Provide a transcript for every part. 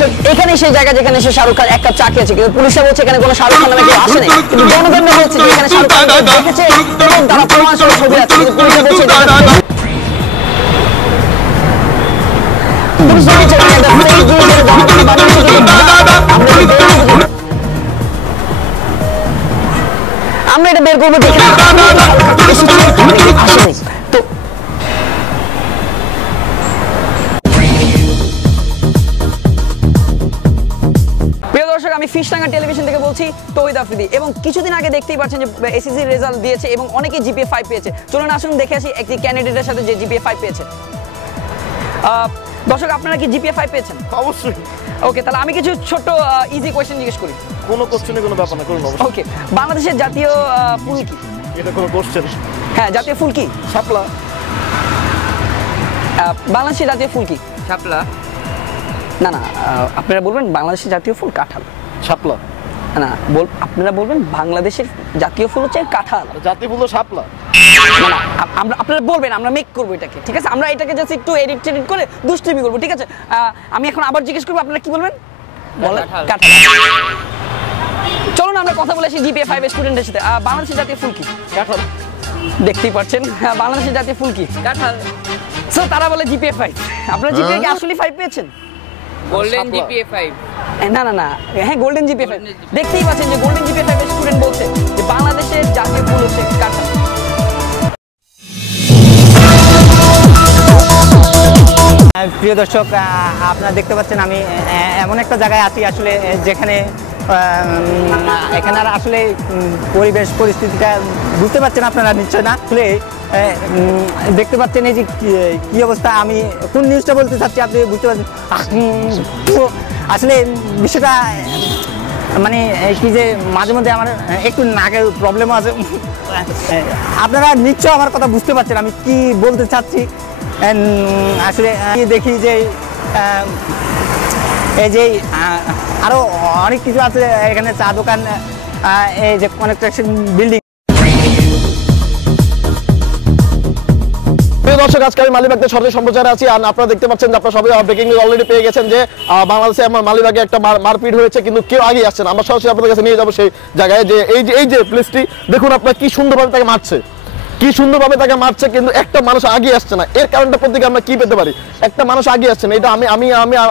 দর্শক এখানে সেই জায়গা যেখানে সে শাহরুখ খান এক কাপ চা খেয়েছে, কিন্তু পুলিশরা বলছে এখানে কোনো শাহরুখ খান নামে কেউ আসে নাই, কিন্তু জনগণ বলছে যে এখানে শাহরুখ খান দেখেছে এবং তারা প্রমাণ সহ ছবি আছে, কিন্তু পুলিশরা বলছে আমরা এটা বের করবো দেখে তো আমি ফিশটাঙ্গা টেলিভিশন থেকে বলছি তৌহিদ আফ্রিদি, এবং কিছুদিন আগে দেখতেই পাচ্ছেন যে এসএসসি রেজাল্ট দিয়েছে এবং অনেকেই জিপিএ 5 পেয়েছে। চলুন আসুন দেখে আসি একটি ক্যান্ডিডেটের সাথে যে জিপিএ 5 পেয়েছে। দর্শক আপনারা কি জিপিএ 5 পেয়েছেন? অবশ্যই। ওকে, তাহলে আমি কিছু ছোট ইজি কোশ্চেন জিজ্ঞেস করি। কোনো কোশ্চেনে কোনো ব্যাপার না, করুন। ওকে, বাংলাদেশের জাতীয় ফুল কি? এটা কোনো কোশ্চেন? হ্যাঁ, জাতীয় ফুল কি? শাপলা। বাংলাদেশের জাতীয় ফুল কি? শাপলা। না না, আপনারা বলবেন বাংলাদেশের জাতীয় ফুল কাঁঠাল। শাপলা। না, আপনারা বলবেন বাংলাদেশের জাতীয় ফুল হচ্ছে কাঁঠাল। জাতীয় ফুল তো শাপলা। না না, আপনারা বলবেন, আমরা মেক করবো এটাকে, ঠিক আছে? আমরা এটাকে জাস্ট একটু এডিট করে দুষ্টুমি করবো, ঠিক আছে? আমি এখন আবার জিজ্ঞেস করবো, আপনারা কি বলবেন? কাঁঠাল। চলুন আমরা কথা বলে আসি জিপিএ 5 স্টুডেন্টের সাথে। বাংলাদেশের জাতীয় ফুল কি? কাঁঠাল। দেখতেই পাচ্ছেন, বাংলাদেশের জাতীয় ফুল কি? কাঁঠাল। সো তারা বলে জিপিএ 5। আপনারা জিপিএ কি আসলে 5 পেয়েছেন? Golden GPA 5। না না না, হ্যাঁ গোল্ডেন জিপিএ 5। দেখতেই পাচ্ছেন যে গোল্ডেন জিপিএ 5 এর স্টুডেন্ট বলছে যে বাংলাদেশের জাতীয় ফুল হচ্ছে কাঁঠাল। প্রিয় দর্শক, আপনারা দেখতে পাচ্ছেন আমি এমন একটা জায়গায় আছি আসলে যেখানে এখানে আসলে পরিবেশ পরিস্থিতিটা বুঝতে পারছেন আপনারা নিশ্চয় না। আসলে দেখতে পাচ্ছেন এই যে কি অবস্থা, আমি কোন নিউজটা বলতে চাচ্ছি আপনি বুঝতে পারছেন। আসলে বিষয়টা মানে কি যে মাঝে মধ্যে আমার একটু নাকের প্রবলেমও আছে। আপনারা নিশ্চয় আমার কথা বুঝতে পারছেন আমি কি বলতে চাচ্ছি। আসলে দেখি যে এই যে আরো অনেক কিছু আছে এখানে, চা দোকান, এই যে কনস্ট্রাকশন বিল্ডিং। দর্শক আজকে আমি মালিবাগে সরাসরি সম্প্রচারে আছি, আর আপনারা দেখতে পাচ্ছেন যে আপনারা সবাই ব্রেকিং নিউজ অলরেডি পেয়ে গেছেন যে বাংলাদেশে আমার মালিবাগে একটা মারপিট হয়েছে, কিন্তু কেউ আগে আসছে না। আমরা সরাসরি আপনাদের কাছে নিয়ে যাবো সেই জায়গায় যে এই যে প্লেসটি দেখুন আপনারা কি সুন্দরভাবে তাকে মারছে, কি সুন্দরভাবে তাকে মারছে, কিন্তু একটা মানুষ আগে আসছে না। এর কারণটা প্রত্যেকে আমরা কি পেতে পারি? একটা মানুষ আগে আসছে না। এটা আমি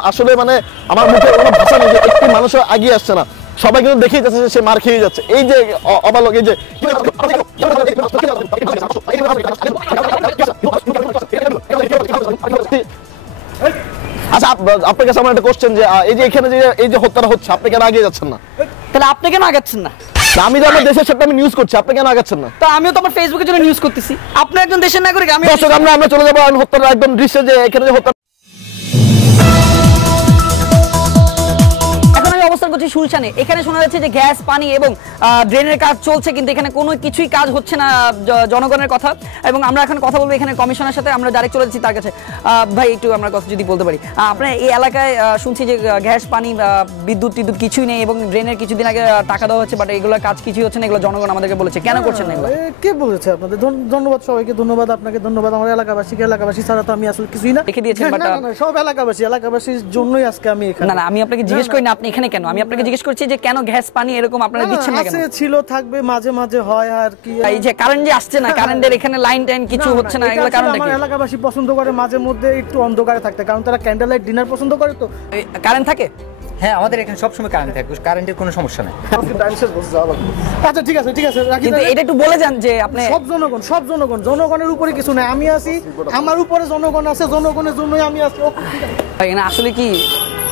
আসলে মানে আমার মুখে কোনো ভাষা নেই যে একটি মানুষ আগে আসছে না। সবাই কিন্তু দেখেই যাচ্ছে যে সে মার খেয়ে যাচ্ছে। এই যে অবালক, এই যে আচ্ছা, আপনার কাছে আমার একটা কোশ্চেন যে এই যে এখানে যে এই যে হত্যাটা হচ্ছে, আপনি কেন আগে যাচ্ছেন না? তাহলে আপনি কেন আগাচ্ছেন না? আমি তো আমার দেশের সাথে আমি নিউজ করছি, আপনি কেন আগাচ্ছেন না? তো আমিও তো আমার ফেসবুকের জন্য নিউজ করতেছি। আপনি একজন দেশের নাগরিক, আমি দর্শক আমরা চলে যাবো হত্যার একদম দৃশ্যে, যে এখানে যে হত্যা। অবস্থান করছি সুলশানে। এখানে শোনা যাচ্ছে যে গ্যাস, পানি এবং ড্রেনের কাজ চলছে, কিন্তু এখানে কোনো কিছুই কাজ হচ্ছে না জনগণের কথা। এবং আমরা এখন কথা বলবো এখানে কমিশনার সাথে, আমরা ডাইরেক্ট চলে যাচ্ছি তার কাছে। ভাই একটু আমরা কথা যদি বলতে পারি, আপনার এই এলাকায় শুনছি যে গ্যাস, পানি, বিদ্যুৎ কিছুই নেই এবং ড্রেনের কিছুদিন আগে টাকা দেওয়া হচ্ছে, বাট এগুলো কাজ কিছুই হচ্ছে না, এগুলো জনগণ আমাদেরকে বলেছে। কেন করছেন না এগুলো? কে বলেছে আপনাদের? ধন্যবাদ সবাইকে, ধন্যবাদ আপনাকে, ধন্যবাদ আমার এলাকাবাসী ছাড়া তো আমি আসলে কিছুই না। লিখে দিয়েছেন বাট সব এলাকাবাসীর জন্যই আজকে আমি এখানে। না আমি আপনাকে জিজ্ঞেস করি না আপনি এখানে কেন, আমি আপনাকে জিজ্ঞেস করছি যে কেন গ্যাস, পানি এরকম আপনারা দিচ্ছেন না কেন? আছে, ছিল, থাকবে, মাঝে মাঝে হয় আর কি। এই যে কারেন্ট যে আসছে না, কারেন্টের এখানে লাইন টাইন কিছু হচ্ছে না, এগুলো কারণটা কি? আমার এলাকাবাসী পছন্দ করে মাঝে মধ্যে একটু অন্ধকারে থাকতে, কারণ তারা ক্যান্ডেল লাইট ডিনার পছন্দ করে। তো কারেন্ট থাকে? হ্যাঁ, আমাদের এখানে সবসময় কারেন্ট থাকে, কারেন্টের কোনো সমস্যা নেই। আচ্ছা ঠিক আছে কিন্তু এটা একটু বলে যান যে আপনি সব জনগণের উপরে কিছু নাই, আমি আছি, আমার উপরে জনগণ আছে, জনগণের জন্যই আমি আছি। এখানে আসলে কি,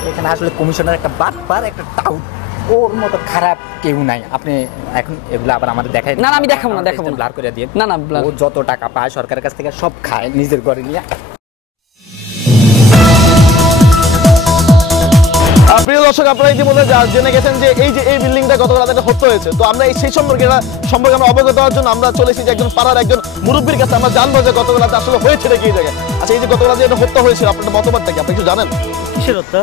এখানে আসলে কমিশনার একটা বাটপার, একটা টাউট, ওর মতো খারাপ কেউ নাই। আপনি এখন এগুলো আবার আমাদের দেখাই? না আমি দেখাবো না, ব্লার করে দিয়ে। না ও যত টাকা পায় সরকারের কাছ থেকে সব খায় নিজের ঘরে নিয়ে। প্রিয় দর্শক, আপনারা ইতিমধ্যে জেনে গেছেন যে এই বিল্ডিংটা গতকাল রাতে হত্যা হয়েছে। তো আমরা সেই সম্পর্কে আমরা অবগত হওয়ার জন্য আমরা চলে এসেছি একজন পাড়ার একজন মুরব্বীর কাছে। আমরা জানবো যে গতকাল রাতে আসলে হয়েছে কি এই জায়গায়। আচ্ছা, এই যে গতকাল রাতে এটা হত্যা হয়েছিল, আপনার মতবাদটা কি? আপনি কিছু জানেন? কিসের হত্যা?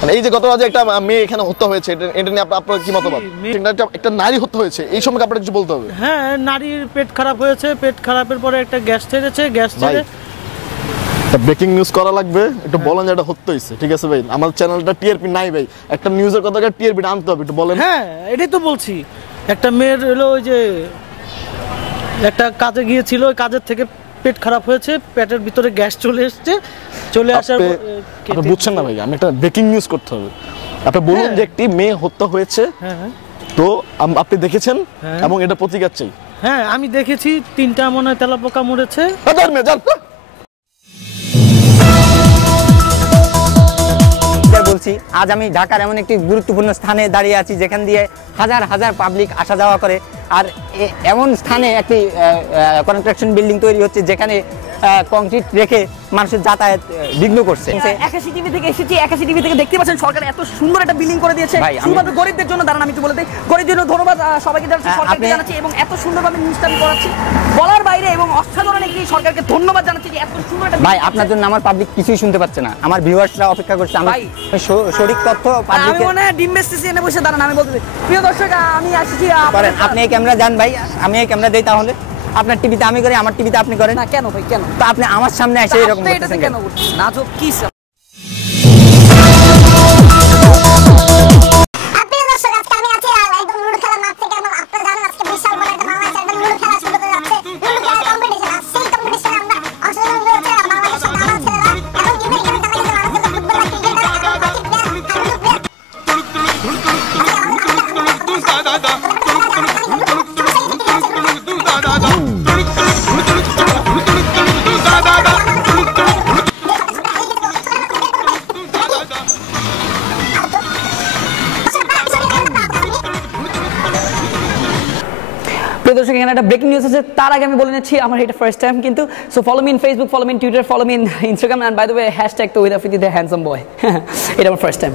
মানে এই যে গতকাল রাতে একটা মেয়ে এখানে হত্যা হয়েছে, এটা নিয়ে আপনার কি মতবাদ? একটা নারী হত্যা হয়েছে, এই সম্পর্কে আপনার কিছু বলতে হবে। হ্যাঁ, নারীর পেট খারাপ হয়েছে, পেট খারাপের পরে একটা গ্যাস ছেড়েছে, গ্যাস ছেড়ে একটা ব্রেকিং নিউজ করা লাগবে, একটু বলেন যে এটা হতে হইছে, ঠিক আছে ভাই? আমাদের চ্যানেলটা টিআরপি নাই ভাই, একটা নিউজের কথা টিআরপি আনতে হবে, একটু বলেন। হ্যাঁ এটাই তো বলছি, একটা মেয়ের হলো ওই যে একটা কাজে গিয়েছিল, ওই কাজের থেকে পেট খারাপ হয়েছে, পেটের ভিতরে গ্যাস চলে এসেছে, চলে আসার আপনি বুঝছেন না ভাই, আমি একটা ব্রেকিং নিউজ করতে হবে। আপনি বলুন যে একটি মেয়ে হত্যা হয়েছে, তো আপনি দেখেছেন এবং এটা প্রতিকার চাই। হ্যাঁ আমি দেখেছি, 3টা মনে হয় তেলাপোকা মরেছে। বলছি আজ আমি ঢাকার এমন একটি গুরুত্বপূর্ণ স্থানে দাঁড়িয়ে আছি যেখান দিয়ে হাজার হাজার পাবলিক আসা যাওয়া করে, আর এমন স্থানে একটি কনস্ট্রাকশন বিল্ডিং তৈরি হচ্ছে যেখানে কংক্রিট রেখে মানুষের যাতায়াত বিঘ্ন করছে। একাশি টিভি থেকে এসেছি, একাশি টিভি থেকে দেখতে পাচ্ছেন সরকার এত সুন্দর একটা বিল্ডিং করে দিয়েছে শুধুমাত্র গরিবদের জন্য। দাঁড়ান আমি একটু বলে দিই, গরিবদের জন্য ধন্যবাদ সবাইকে জানাচ্ছি, সরকারকে জানাচ্ছি, এবং এত সুন্দরভাবে নিউজটা আমি করাচ্ছি বলার বাইরে, এবং অসাধারণ একটি সরকারকে ধন্যবাদ জানাচ্ছি যে এত সুন্দর একটা। ভাই আপনার জন্য আমার পাবলিক কিছুই শুনতে পাচ্ছে না, আমার ভিউয়ার্সরা অপেক্ষা করছে, আমার সঠিক তথ্য আমি মনে হয় ডিম বেচতেছি এনে বসে। দাঁড়ান আমি বলতে প্রিয় দর্শক আমি আসছি, আপনি এই ক্যামেরা যান ভাই, আমি এই ক্যামেরা দেই, তাহলে আপনার টিভিতে আমি করি, আমার টিভিতে আপনি করেন না কেন ভাই? কেন তো আপনি আমার সামনে এসে এরকম করতেছেন কেন? নাজুক কি দর্শক, এখানে একটা ব্রেকিং নিউজ আছে, তার আগে আমি বলে নিচ্ছি আমার এটা ফার্স্ট টাইম কিন্তু। So follow me in Facebook, follow me in Twitter, follow me in Instagram, and by the way hashtag Tauhid Afridi the handsome boy. এটা আমার ফার্স্ট টাইম।